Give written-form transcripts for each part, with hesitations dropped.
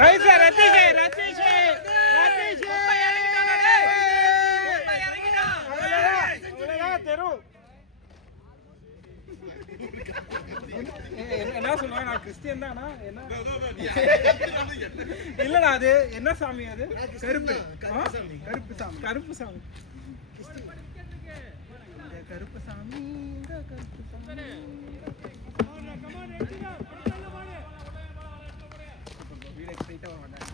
Rice Ratheesh Ratheesh Ratheesh கோப்பை இறங்கிட்டாங்க டேய் கோப்பை இறங்கிட்டாங்க தெரு என்ன சொல்லுவாங்க நான் கிறிஸ்டியன் தானா என்ன இல்லடா அது என்ன சாமி அது கருப்பு கருப்பு சாமி கருப்பு சாமி கருப்பு சாமி கருப்பு சாமி வீடு ஸ்ட்ரைட்டா வர மாட்டாங்க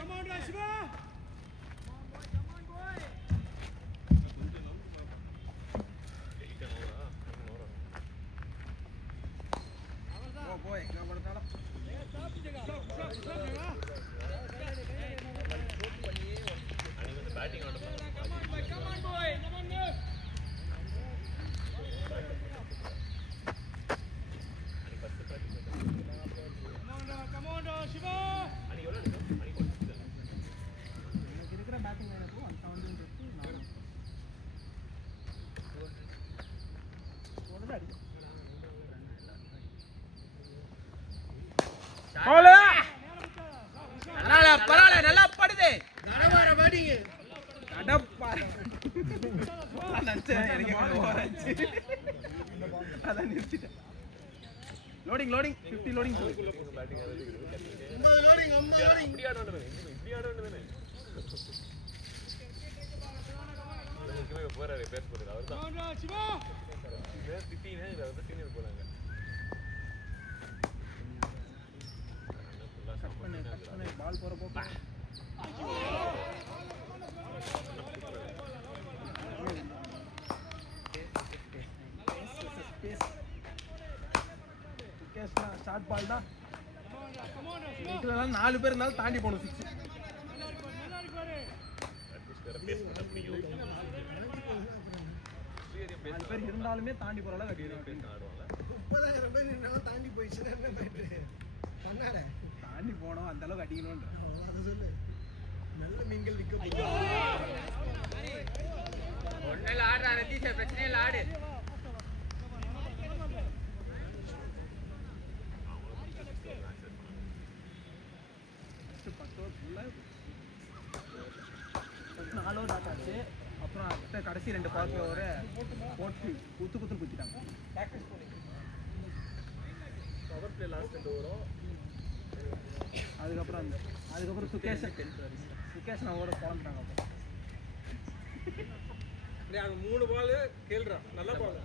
கமாண்டா Siva boy enggak bersalah batting on come on boy come on shiva ani evola edukku ani koduthu எனக்கு இருக்கிற பேட்டிங் லைனப் 170 இருக்கு போடுடா அடி நல்லா படுது நடவார பாடிங்க நடப்பா நச்சே எனக்கு ஓரச்சு அத நிறுத்திட்டேன் லோடிங் 50 லோடிங் பேட்டிங் 50 லோடிங் இப்படி ஆடணும்னே நமக்கு போறாரு பேர் போறாரு அவர்தான் சிவா பேர் 15 இது வந்து சீனியர் போறாங்க பால் போற போப்பா கேஸ்னா ஷார்ட் பால் தான் இதுலலாம் 4 பேர் இருந்தாலும் தாண்டி போணும் 6 நல்லா இருக்கு பாரு பேஸ் பண்ண முடியும் 4 பேர் இருந்தாலுமே தாண்டி போறல கட்டிடுவாங்க ஆடுவாங்க 30000 பேர் இருந்தாலும் தாண்டி போயிடுச்சுனா என்ன பண்றது பண்ணாத தாண்டி போனோம் அந்த அளவுக்கு அடிக்கணும்ன்ற அத சொல்லு நல்ல மீன்கள் விக்க ஒண்ணேல ஆடுற ரதீஷ் பிரச்சனை இல்ல ஆடு நாலோ டாட்டாச்சு அப்புறம் அடுத்த கடைசி 2 பால் ஓவர போட்டு குத்து குத்திட்டாங்க பிராக்டீஸ் பண்ணி பவர் பிளே லாஸ்ட் 2 ஓவரும் அதுக்கப்புறம் சுகேஷ் நான் ஓட போறாங்க அப்ப அங்க 3 பால் கேள்றா நல்ல பால்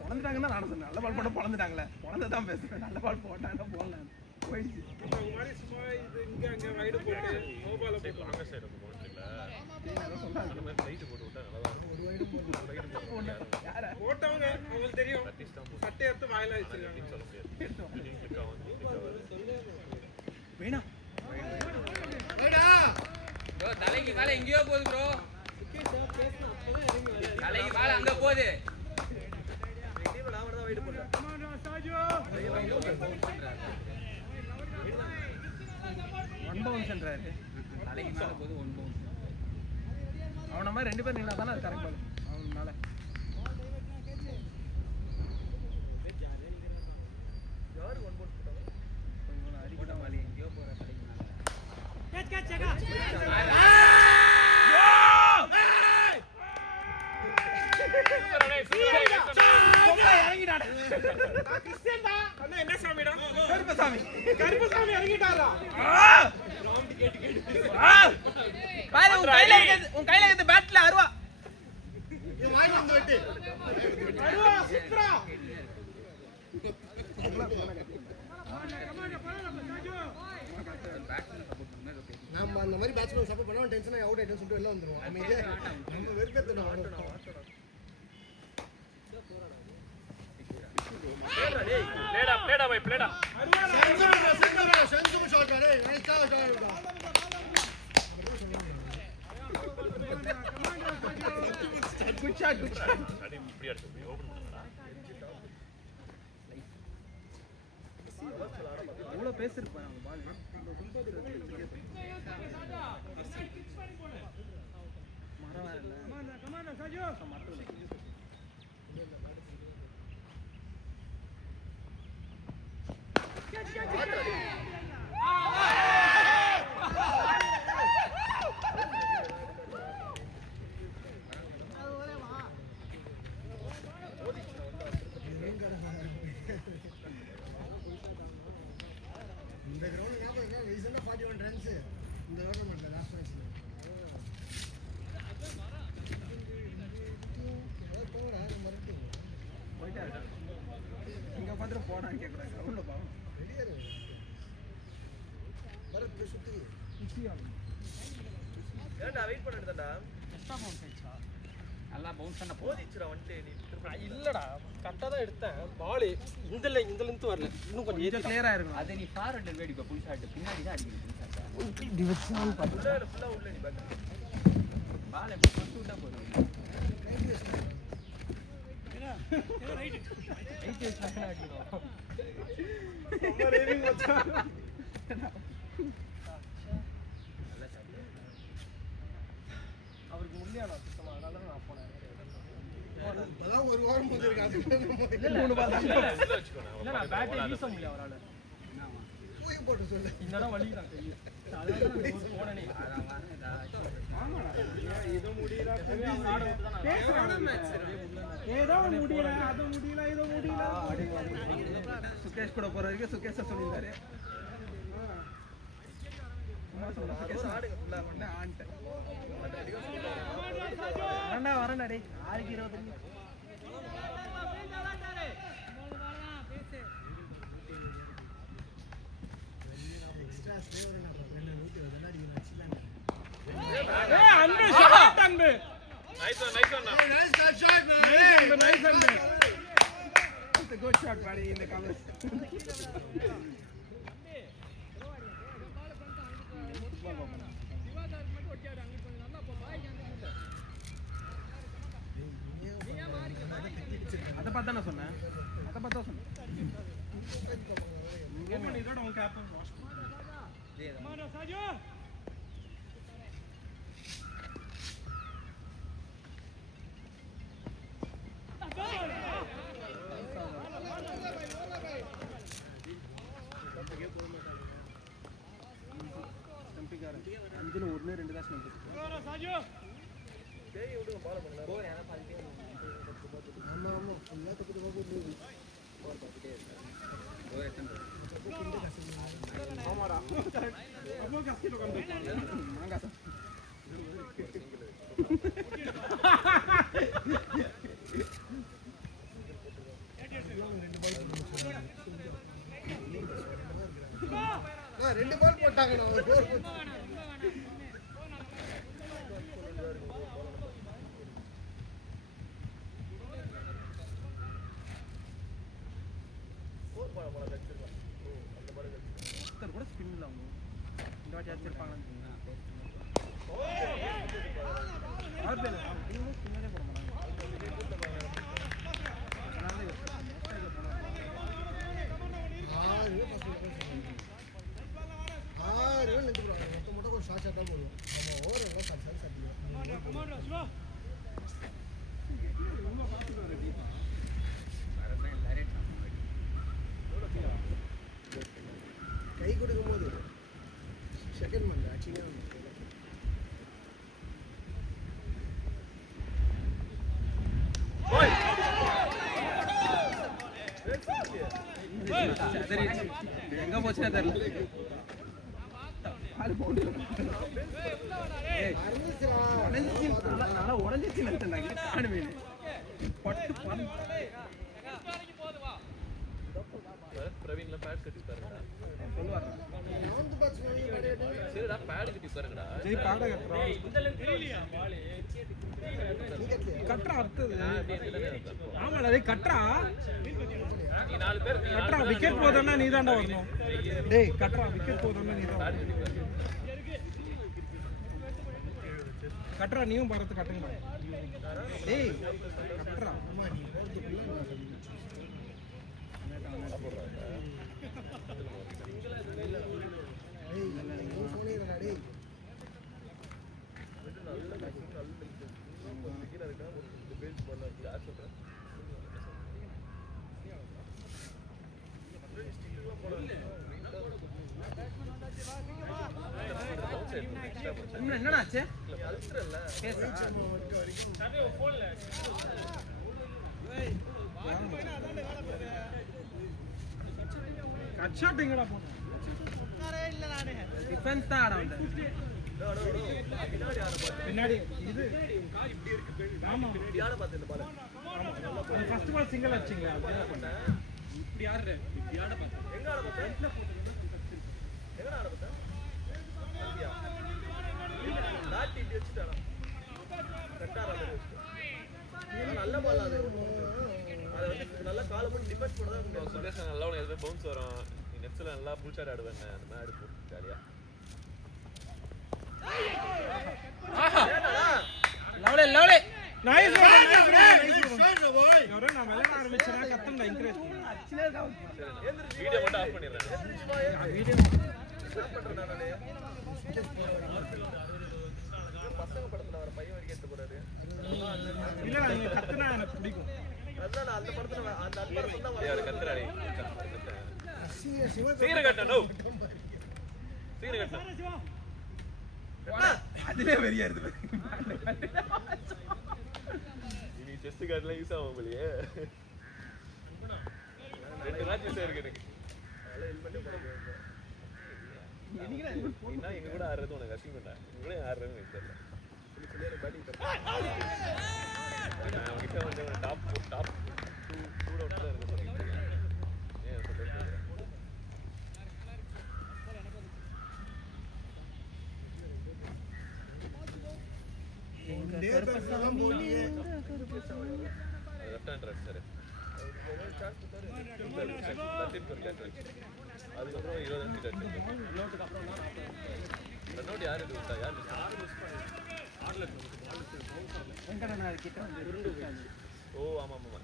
பொளந்துட்டாங்கன்னா நான் சொன்னேன் நல்ல பால் போட பொளந்துட்டாங்களே பொளந்ததான் பேசுறேன் நல்ல பால் போட்டாங்க போடலாம் போயிடுச்சு அந்த மாதிரி சும்மா இது இங்க அங்க வைடு போட்டு நோ பால் போட்டு லாங் சைடு போட்டுல அந்த மாதிரி ரைட் போட்டு விட்டா நல்லா இருக்கும் ஒரு வைடு போட்டு யார போட்டவங்க உங்களுக்கு தெரியும் சட்டை எடுத்து வாயில வச்சிருக்காங்க வேணா ப்ரோ தலைக்கு மேல எங்கயோ போகுது ப்ரோ தலைக்கு மேல அங்க போகுது வெளியில நான் தான் வெயிட் பண்றேன் கமாண்டா சாஜோ ஒன் பவுன்ஸ்ன்றாரு தலைக்கு மேல போகுது ஒன் பவுன்ஸ் அவன மாதிரி 2 பேர் நின்னா தான அது கரெக்ட் பால் அவன் மேல யார் ஒன் பவுன்ஸ் போட்டாங்க கொஞ்சம் அடிக்கிட்ட வாலி எங்கயோ போற தலைக்கு மேல கேட்ச் ஜகா கிறிஸ்டியன்டா அண்ணா என்ன சாமிடா கருப்பசாமி இறங்கிட்டாரா ராம்டி கேட்டு பாரு உன் கையில இருக்க பேட்ல அருவா இது வாங்கி வந்து வெட்டு அருவா சுத்ரா நம்ம அந்த மாதிரி பேட்ஸ்மேன் சப்போர்ட் பண்ணா டென்ஷன் அவுட் ஆயிட்டு சொல்லிட்டு வெளில வந்துருவோம் நம்ம வெறுப்பேத்தணும் ஆடணும் प्लेडा भाई प्लेडा सेंसू शॉट अरे नाइस शॉट गुड शॉट अरे இப்படி அடிச்சு ஓபன் பண்ணுங்கடா எவ்வளவு பேசிருப்பாங்க அந்த பால் மரம் வரல கமாண்டா சாஜோ மரத்துல Get! போடான்னு கேட்குறாங்க கிரவுண்டில் பார்க்கணும் ஏன்டா வெயிட் பண்ணிட்டுடா எக்ஸ்ட்ரா பவுன்ஸ் ஆயிடுச்சா நல்லா பவுன்ஸ் பண்ண போதிச்சுடா வந்துட்டு நீ இல்லடா கரெக்டாக தான் எடுத்தேன் பால் இந்த லென்த் வரல இன்னும் கொஞ்சம் கொஞ்சம் கிளியராக இருக்கணும் அது நீ ஃபார்வர்டில் வேடி இப்போ புல் ஷாட் பின்னாடி தான் அடிக்கணும் புல் ஷாட் இப்படி வச்சாலும் ஃபுல்லா உள்ள நீ பேக் பால் எப்படி கொண்டு விட்டா போதும் அவருக்கு முடியாதா சுத்தமாக அதனால தான் நான் போனேன் ஒரு வாரம் இல்லை நான் பேட்டே வீச முடியல அவரால் இந்த இடம் வலிக்குதான் கையை போனே சுகேஷ் கூட போற வரைக்கும் சுகேஷ சொல்லியிருந்தாரு ஆடுங்க ஃபுல்லா வரேன்டா டேய் 6:20 Good shot, buddy, in the covers. அதை பார்த்தா நான் சொன்னேன் அதை பார்த்தா சொன்னேன் இதோட உன் கேப் வாஷ் அஞ்சுல 1-2 தான் ஸ்னெப் டேய் விடுங்க பால் பண்ணல போர் யாரா பால்ட்டே ஆமா ஃபுல்லா தப்பிட்டு போகுது போர் பாத்துட்டே இருக்கா போர் எத்தனை ஆமாடா அப்போ கஷ்டத்துல உட்கார்ந்து மாங்கா ரெண்டு பால் போட்டாங்க நான் ஒரு கோல் கூட ஸ்பின்ல அவங்க இந்த வாட்டி அடிச்சிருப்பாங்கன்னு ஸ்பின்னரே போட கை கொடுக்கும் போது செகண்ட் மந்த் ஆக்சுவலி எங்க போச்சுன்னா தெரியல உடஞ்சிச்சு பட்டு பிரவீன்ல பேட் கட்டி பாருடா சொல்லுவாரா சரிடா பேட் கட்டி பாருங்கடா சரி பேட கட்டுறோம் இந்த லென்த் இல்லையா பால் கட்டறா அர்த்தது ஆமாடா டேய் கட்டறா நீ நாலு பேர் கட்டறா விக்கெட் போதன்னா நீ தான்டா வரணும் டேய் கட்டறா விக்கெட் போதன்னா நீ தான் கட்டறா நீயும் பரத்து கட்டுங்க டேய் கட்டறா அம்மா நீ என்னடா ஆச்சு கட் ஷாட் எங்கடா போன டிஃபென்ஸ் தான் ஆட வந்த பின்னாடி இது ஆமா யாரை பார்த்து இந்த பால் ஃபர்ஸ்ட் பால் சிங்கிள் அடிச்சிங்க அப்படியே பண்ண இப்படி ஆடுற இப்படி ஆட பார்த்தேன். எங்க ஆட பார்த்தா எங்க ஆட பார்த்தா அப்படியா லாட்டி இப்படி வச்சுட்டானா கட்டார மாதிரி வச்சுட்டான். நல்ல பால் அது வந்து நல்லா காலை போட்டு டிஃபென்ஸ் பண்ண தான் முடியும். சுரேஷ் நல்லா உனக்கு எதுவும் பவுன்ஸ் வரும். நீ நெட்ஸ்ல நல்லா புல் ஷாட் ஆடுவேன். அந்த மாதிரி ஆடு ஜாலியா. லவ்லே லவ்லே நைஸ் பாய். யோரே நான் வெல்ல ஆரம்பிச்சேனா கத்தம்டா என்கரேஜ் பண்ணு. அச்சிலே இருக்கா. வீடியோ மட்டும் ஆஃப் பண்ணிடுறேன். வீடியோ ஸ்டாப் பண்றேன் நானே. பசங்க படத்துல வர பையன் வரைக்கும் எடுத்து போறாரு. இல்ல நீங்க கத்துனா எனக்கு பிடிக்கும். அதான் அந்த படத்துல அந்த படத்துல தான் யார் கத்துறாடி. சீர கட்ட நோ. சீர கட்ட. அதுவே வெறியா இருக்கு. நீ செஸ்ட் கார்டுல யூஸ் ஆகும் போலியே. ரெண்டு ராஜ்யம் இருக்கு எனக்கு. அதெல்லாம் ஹெல்மெட் போடுங்க. நீனா எங்க கூட ஆடுறது உனக்கு அசிங்கம்டா. நீ கூட ஆடுறேன்னு எனக்கு தெரியல. சொல்லி பேட்டிங் தப்பு. நான் உன்கிட்ட வந்து டாப் 2 அவுட்ல இருக்க சொல்லிட்டு ஏன் சொல்றேன். லெஃப்ட் ஹேண்ட் ரைட் சார் அதுக்கப்புறம் 20 ரன்னோட் யார் இது விட்டா யார் ஓ ஆமா ஆமா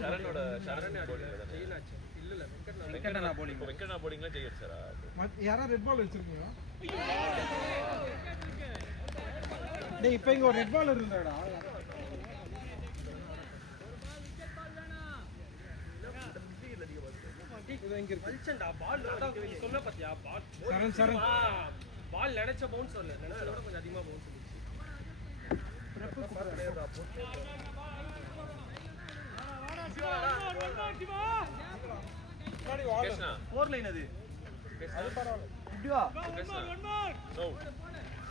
சரணோட சரண் போலிங் இல்ல வெங்கடனா போலிங் வெங்கடனா போலிங்ல ஜெயிச்சாரா யாரா ரெட் பால் வச்சிருக்கீங்க? டேய் இப்போ இங்க ஒரு ரெட் பால் இருந்தாடா. இது இங்க இருக்கு. மல்சன்டா பால் சொல்ல பாத்தியா பால் சரண் சரண் பால் நினைச்ச பவுன்ஸ் வரல. நினைச்சத விட கொஞ்சம் அதிகமா பவுன்ஸ் வந்துச்சு. கிருஷ்ணா 4 லைன் அது அது பரவாயில்லை. இப்படி வா கிருஷ்ணா நோ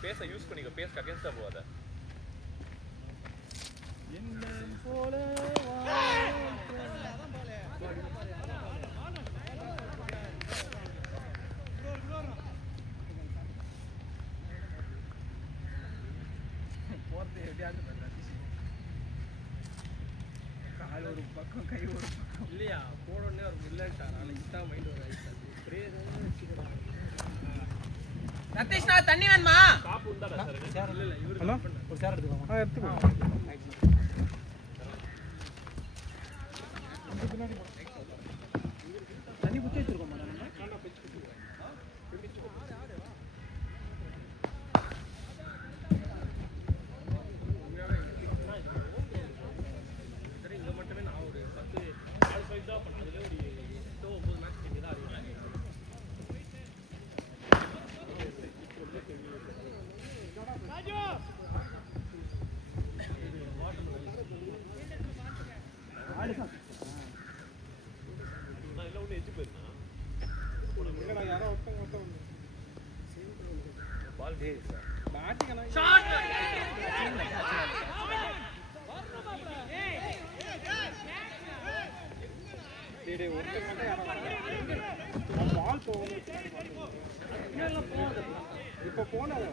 பேச யூஸ் பண்ணிக்கோ பேஸ்க்கு அகைன்ஸ்டா போகாத. கால் ஒரு பக்கம் கை ஒரு பக்கம். இல்லையா போனோடனே ஒரு இல்லைன்ட்டா நாளைக்கு இன்ஸ்டா மைண்ட் ஒரு ஆயிடுச்சு. அப்படியே ரத்தேஷ்னா தண்ணி வேணுமா? காப்பு உண்டாடா சார் இல்ல இல்ல இவரு ஹலோ ஒரு சேர் எடுத்துக்கோங்க. எடுத்துக்கோ. பின்னாடி போ. தண்ணி புடிச்சு வச்சிருக்கோம் மேடம். சரி இங்க மட்டுமே நான் ஒரு 10 4 தான் பண்ணேன். அதுல ஒரு 8 9 மேட்ச் கிட்ட தான் ஆடினேன். நான் இல்ல ஒண்ணு எட்ஜ் போயிருந்தா இல்லடா யாரோ ஒருத்தங்க பால் பேட்டிங் انا ஷாட் டேய் ஒருத்தங்க மட்டும் யாரோ பால் போகுது. இதெல்லாம் போகாது. இப்போ போனதா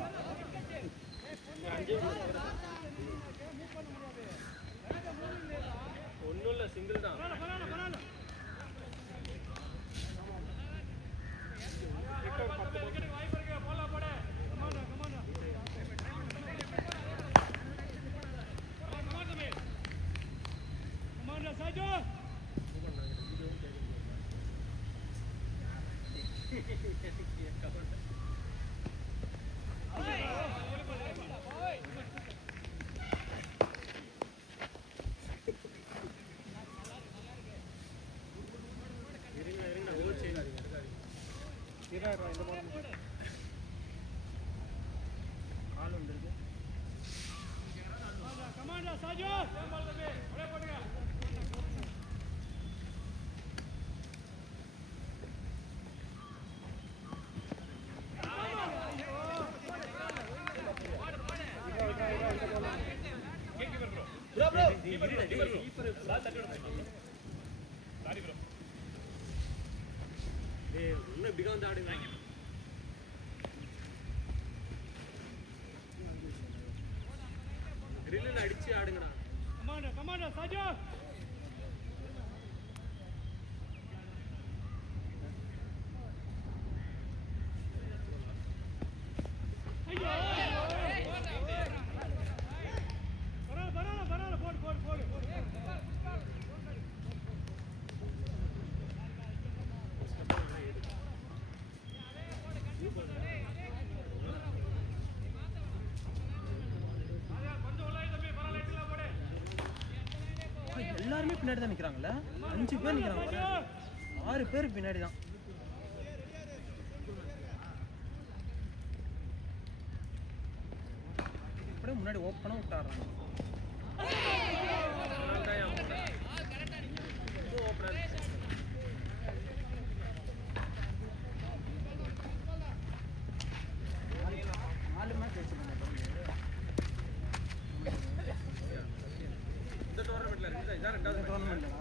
ஒண்ணும் இல்ல சிங்கிள் தான். இந்த பால் கால் ஒன்று இருக்கு. டேய் இன்னும் இப்படி வந்து ஆடுங்க ட்ரில்லில் அடிச்சு ஆடுங்கடா கமாண்டர் சாஜா எல்லாருமே பின்னாடி தான் நிக்கிறாங்கல்ல 5 பேர் நிக்கிறாங்க 6 பேர் பின்னாடி தான் அப்படியே முன்னாடி ஓப்பனா விட்டாடுறாங்க நாலு மேட்ச் வச்சிருக்காங்க இந்த டோர்னமெண்ட்ல இருக்கு இதான் ரெண்டாவது டோர்னமெண்ட்லடா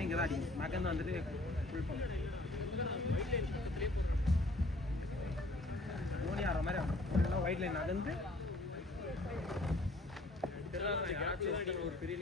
இங்கே தான் அடி மேக்கந்து வந்துட்டு ஃபுல் பண்ண தோனி ஆடுற மாதிரி ஆடணும் ஒயிட் லைன் நகர்ந்து ஒரு பெரிய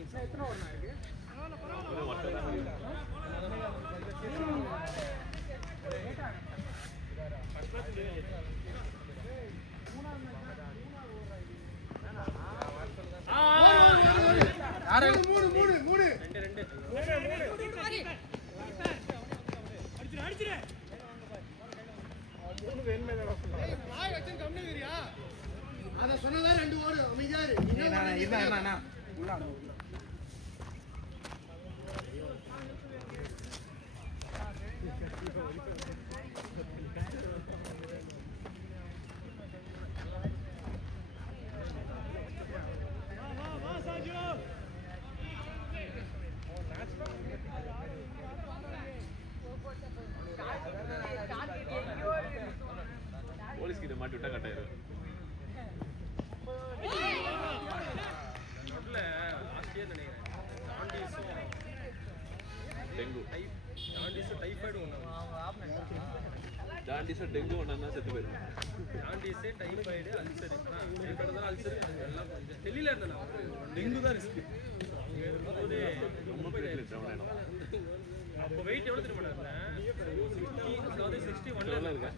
அத சொன்னதா 2 ஓடு அமைதியா இரு என்ன உள்ள ஆடு போலீஸ் கிட்ட மாட்டி விட்டா கட்டாயிரும் லாஸ்ட் இயர் நினைக்கிறேன் டெங்கு ஜாண்டிஸும் டைஃபாய்டு ஒன்று ஜாண்டிஸும் டெங்கு ஒன்றா செத்து போயிடும் ஜாண்டிஸு டைஃபாய்டு அல்சர் டைஃபாய்டு தான் அல்சர் எல்லாம் டெல்லியில் இருந்தேன் நான் டெங்கு தான் ரிஸ்க் அங்கே இருக்கும்போது ரொம்ப பிளேட்லெட் டவுன் ஆயிடும் அப்போ வெயிட் எவ்வளோ தெரியுமா இருந்தேன் 61 இருக்கா